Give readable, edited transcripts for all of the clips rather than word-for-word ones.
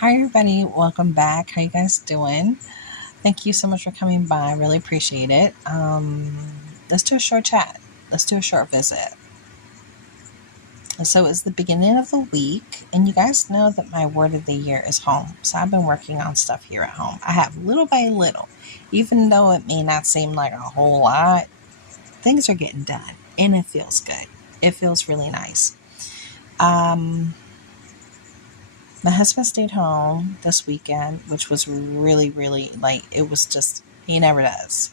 Hi everybody, welcome back. How you guys doing? Thank you so much for coming by. I really appreciate it. Let's do a short chat. Let's do a short visit. So it's the beginning of the week, and you guys know that my word of the year is home. So I've been working on stuff here at home. I have little by little, even though it may not seem like a whole lot, things are getting done, and it feels good. It feels really nice. Um, My husband stayed home this weekend, which was really, really like, it was just, he never does.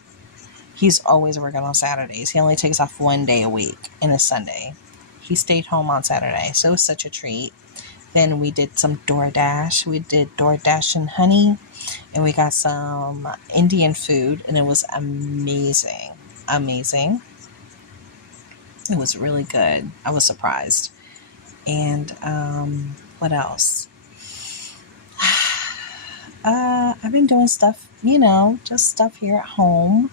He's always working on Saturdays. He only takes off one day a week, and a Sunday. He stayed home on Saturday, so it was such a treat. Then we did some DoorDash. We did DoorDash and honey, and we got some Indian food, and it was amazing. Amazing. It was really good. I was surprised. And what else? I've been doing stuff, just stuff here at home.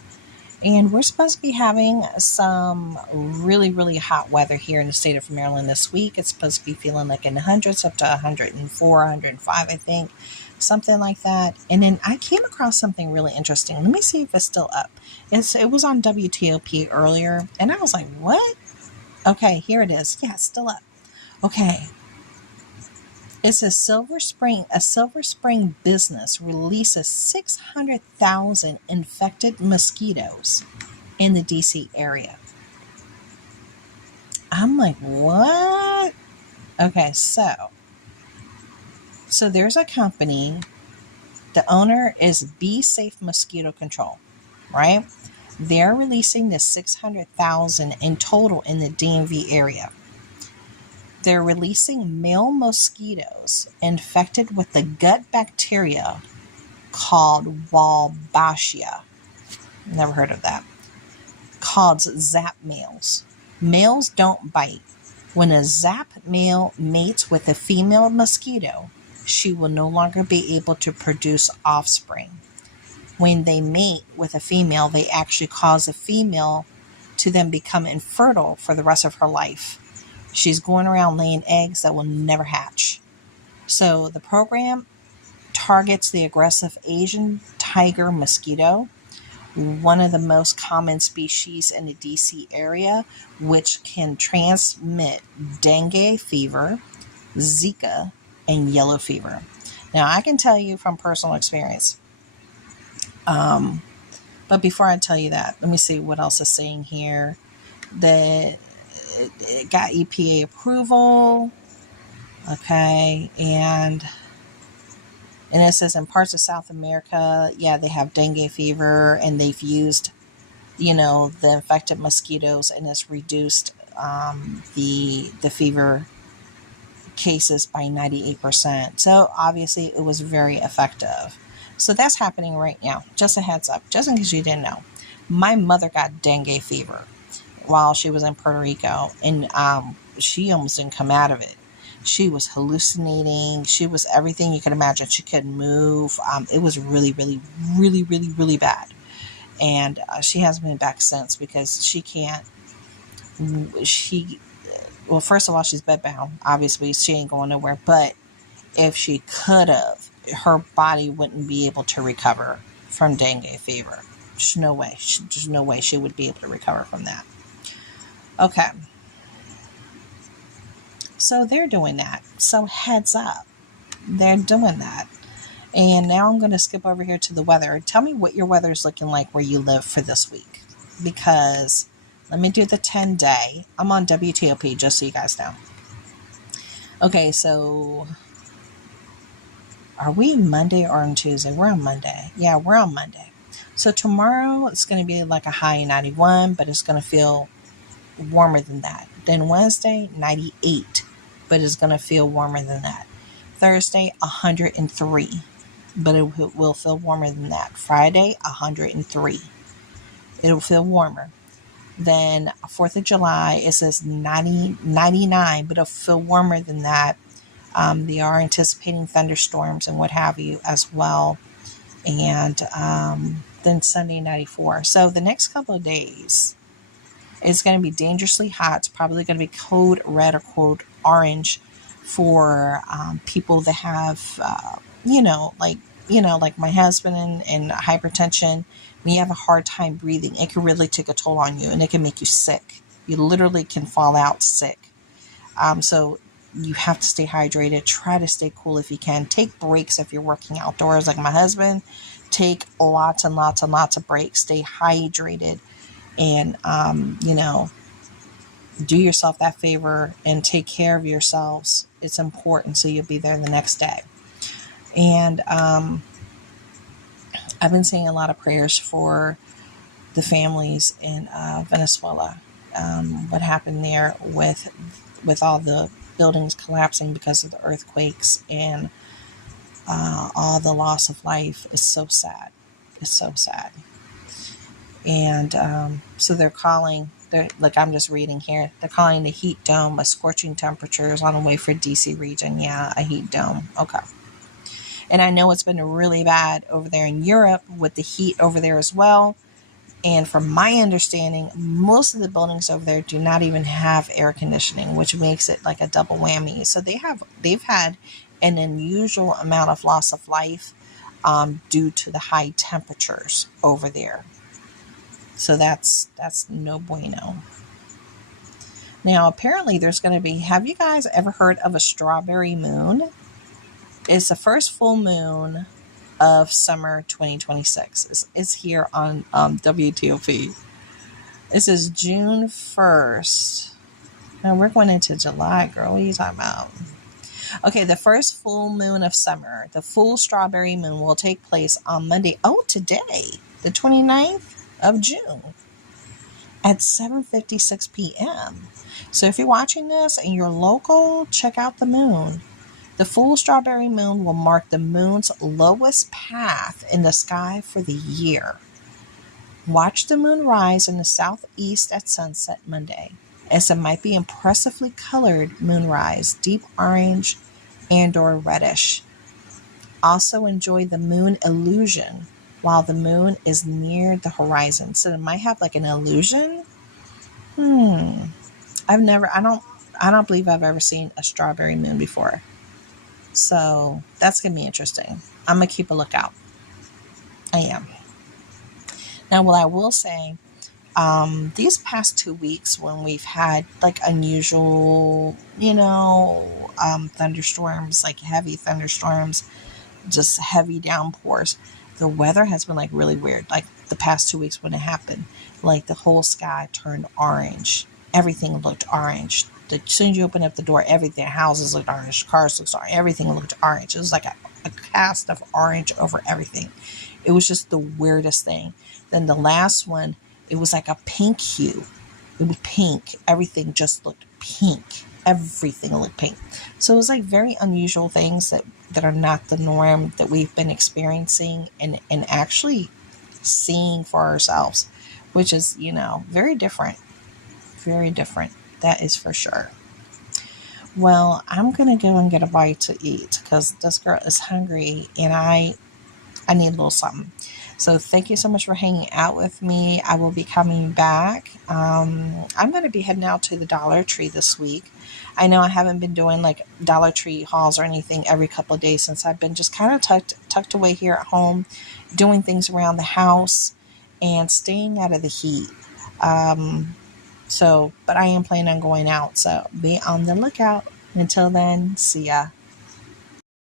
And we're supposed to be having some really, really hot weather here in the state of Maryland this week. It's supposed to be feeling like in the hundreds, up to 104, 105, I think, something like that. And then I came across something really interesting. Let me see if it's still up. It was on WTOP earlier, and I was like, what? Okay, here it is. Yeah, it's still up. Okay. It's a Silver Spring business releases 600,000 infected mosquitoes in the DC area. I'm like, what? Okay, so there's a company. The owner is Be Safe Mosquito Control, right? They're releasing this 600,000 in total in the DMV area. They're releasing male mosquitoes infected with the gut bacteria called Wolbachia. Never heard of that. Called zap males. Males don't bite. When a zap male mates with a female mosquito, she will no longer be able to produce offspring. When they mate with a female, they actually cause a female to then become infertile for the rest of her life. She's going around laying eggs that will never hatch. So the program targets the aggressive Asian tiger mosquito, one of the most common species in the DC area, which can transmit dengue fever, Zika, and yellow fever. Now, I can tell you from personal experience. But before I tell you that, let me see what else is saying here. It got EPA approval. Okay, and it says in parts of South America, yeah, they have dengue fever, and they've used, the infected mosquitoes, and it's reduced the fever cases by 98%. So obviously, it was very effective. So that's happening right now. Just a heads up, just in case you didn't know. My mother got dengue fever while she was in Puerto Rico, and she almost didn't come out of it. She was hallucinating. She was everything you could imagine. She couldn't move. It was really, really, really, really, really bad. And she hasn't been back since because she can't. Well, first of all, she's bedbound. Obviously, she ain't going nowhere. But if she could have, her body wouldn't be able to recover from dengue fever. There's no way. There's no way she would be able to recover from that. Okay. So they're doing that. So heads up. They're doing that. And now I'm going to skip over here to the weather. Tell me what your weather is looking like where you live for this week. Because let me do the 10-day. I'm on WTOP, just so you guys know. Okay, so are we Monday or on Tuesday? We're on Monday. Yeah, we're on Monday. So tomorrow it's going to be like a high 91, but it's going to feel warmer than that. Then Wednesday, 98, but it's going to feel warmer than that. Thursday, 103, but it will feel warmer than that. Friday, 103. It'll feel warmer. Then 4th of July, it says 99, but it'll feel warmer than that. They are anticipating thunderstorms and what have you as well. And then Sunday, 94. So the next couple of days, it's going to be dangerously hot. It's probably going to be code red or code orange for people that have, like my husband and hypertension. When you have a hard time breathing, it can really take a toll on you, and it can make you sick. You literally can fall out sick. So you have to stay hydrated. Try to stay cool if you can. Take breaks if you're working outdoors, like my husband. Take lots and lots and lots of breaks. Stay hydrated, and do yourself that favor and take care of yourselves. It's important, so you'll be there the next day. And I've been saying a lot of prayers for the families in Venezuela. What happened there with all the buildings collapsing because of the earthquakes and all the loss of life is so sad. It's so sad. And so like I'm just reading here, they're calling the heat dome a scorching temperatures on the way for DC region. Yeah, a heat dome. Okay. And I know it's been really bad over there in Europe with the heat over there as well. And from my understanding, most of the buildings over there do not even have air conditioning, which makes it like a double whammy. So they've had an unusual amount of loss of life due to the high temperatures over there. So that's no bueno. Now, apparently there's going to be, have you guys ever heard of a strawberry moon? It's the first full moon of summer 2026. It's here on WTOP. This is June 1st. Now we're going into July, girl. What are you talking about? Okay, the first full moon of summer. The full strawberry moon will take place on Monday. Oh, today, the 29th of June at 7:56 p.m. So if you're watching this and you're local, check out the moon. The full strawberry moon will mark the moon's lowest path in the sky for the year. Watch the moon rise in the southeast at sunset Monday, as it might be impressively colored moonrise, deep orange and or reddish. Also enjoy the moon illusion while the moon is near the horizon. So it might have like an illusion. I don't believe I've ever seen a strawberry moon before. So that's going to be interesting. I'm going to keep a lookout. I am. Now, what I will say, these past 2 weeks when we've had like unusual, thunderstorms, like heavy thunderstorms, just heavy downpours, the weather has been like really weird. Like the past 2 weeks when it happened, like the whole sky turned orange. Everything looked orange. As soon as you open up the door, everything, houses looked orange, cars looked orange, everything looked orange. It was like a cast of orange over everything. It was just the weirdest thing. Then the last one, it was like a pink hue. It was pink. Everything just looked pink. Everything looked pink. So it was like very unusual things that are not the norm that we've been experiencing and actually seeing for ourselves, which is, very different. Very different. That is for sure. Well, I'm going to go and get a bite to eat because this girl is hungry and I need a little something. So thank you so much for hanging out with me. I will be coming back. I'm going to be heading out to the Dollar Tree this week. I know I haven't been doing like Dollar Tree hauls or anything every couple of days since I've been just kind of tucked away here at home, doing things around the house and staying out of the heat. But I am planning on going out. So be on the lookout. Until then, see ya.